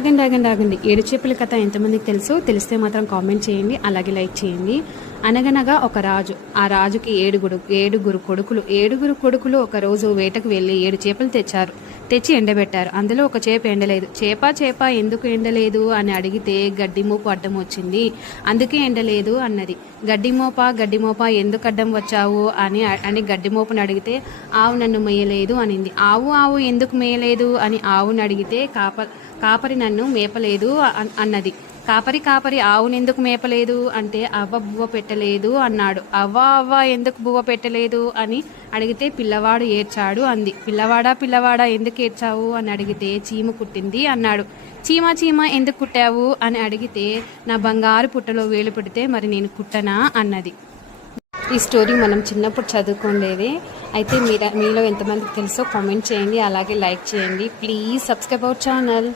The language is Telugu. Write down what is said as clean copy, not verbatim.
ఆగండి ఆగండి ఆగండి ఏడు చేపల కథ ఎంతమందికి తెలుసో తెలిస్తే మాత్రం కామెంట్ చేయండి, అలాగే లైక్ చేయండి. అనగనగా ఒక రాజు, ఆ రాజుకి ఏడుగురు కొడుకులు ఒక రోజు వేటకు వెళ్ళి 7 చేపలు తెచ్చి ఎండబెట్టారు. అందులో ఒక చేప ఎండలేదు. చేప ఎందుకు ఎండలేదు అని అడిగితే గడ్డి మోపు అడ్డం వచ్చింది, అందుకే ఎండలేదు అన్నది. గడ్డి మోప ఎందుకు అడ్డం వచ్చావు అని గడ్డి మోపుని అడిగితే ఆవు నన్ను మేయలేదు అనింది. ఆవు ఎందుకు మేయలేదు అని ఆవుని అడిగితే కాపరి నన్ను మేపలేదు అన్నది. కాపరి ఆవునెందుకు మేపలేదు అంటే అవ్వ బువ్వ పెట్టలేదు అన్నాడు. అవ్వ ఎందుకు బువ్వ పెట్టలేదు అని అడిగితే పిల్లవాడు ఏడ్చాడు అంది. పిల్లవాడా ఎందుకు ఏడ్చావు అని అడిగితే చీమ కుట్టింది అన్నాడు. చీమ ఎందుకు కుట్టావు అని అడిగితే నా బంగారు పుట్టలో వేలు పెడితే మరి నేను కుట్టనా అన్నది. ఈ స్టోరీ మనం చిన్నప్పుడు చదువుకోలేదే. అయితే మీలో ఎంతమందికి తెలుసో కామెంట్ చేయండి, అలాగే లైక్ చేయండి. Please subscribe our channel.